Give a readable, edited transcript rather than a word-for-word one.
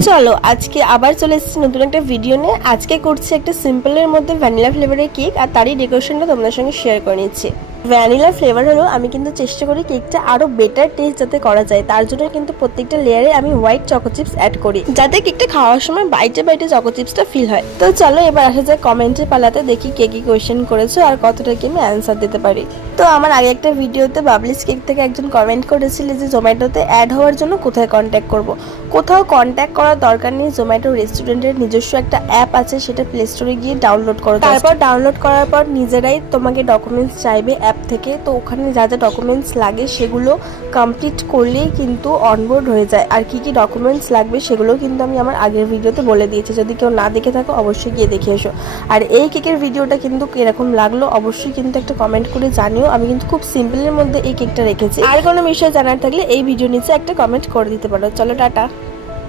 চলো আজকে আবার চলে এসেছি নতুন একটা ভিডিও নিয়ে। আজকে করছি একটা সিম্পলের মধ্যে ভ্যানিলা ফ্লেভারের কেক, আর তারই ডেকোরেশনটা তোমাদের সঙ্গে শেয়ার করে নিচ্ছি। ভ্যানিলা ফ্লেভার হলো আমি কিন্তু চেষ্টা করি কেকটা আরো বেটার টেস্ট যাতে করা যায়, তার জন্য কিন্তু প্রত্যেকটা লেয়ারে আমি হোয়াইট চকো চিপস অ্যাড করি, যাতে কেকটা খাওয়ার সময় বাইটে বাইটে চকো চিপসটা ফিল হয়। তো চলো এবার আসা যায় কমেন্টে পালাতে, দেখি কে কি কোয়েশ্চেন করেছো আর কতটা কি আমি অ্যান্সার দিতে পারি। তো আমার আগে একটা ভিডিওতে বাবলিস কেক থেকে একজন কমেন্ট করেছিল যে জোম্যাটোতে অ্যাড হওয়ার জন্য কোথায় কন্ট্যাক্ট করব। কোথাও কন্ট্যাক্ট করার দরকার নেই, জোম্যাটো রেস্টুরেন্টের নিজস্ব একটা অ্যাপ আছে, সেটা প্লে স্টোরে গিয়ে ডাউনলোড করো। তারপর ডাউনলোড করার পর নিজেরাই তোমাকে ডকুমেন্টস চাইবে অ্যাপ থেকে, তো ওখানে যা যা ডকুমেন্টস লাগে সেগুলো কমপ্লিট করলেই কিন্তু অনবোর্ড হয়ে যায়। আর কি কি ডকুমেন্টস লাগবে সেগুলো কিন্তু আমি আমার আগের ভিডিওতে বলে দিয়েছি, যদি কেউ না দেখে থাকো অবশ্যই গিয়ে দেখে এসো। আর এই কেকের ভিডিওটা কিন্তু কিরকম লাগলো অবশ্যই কিন্তু একটা কমেন্ট করে জানিও। আমি কিন্তু খুব সিম্পলের মধ্যে এই কেকটা রেখেছি। আর কোনো বিষয় জানার থাকলে এই ভিডিও নিচে একটা কমেন্ট করে দিতে পারো। চলো টাটা।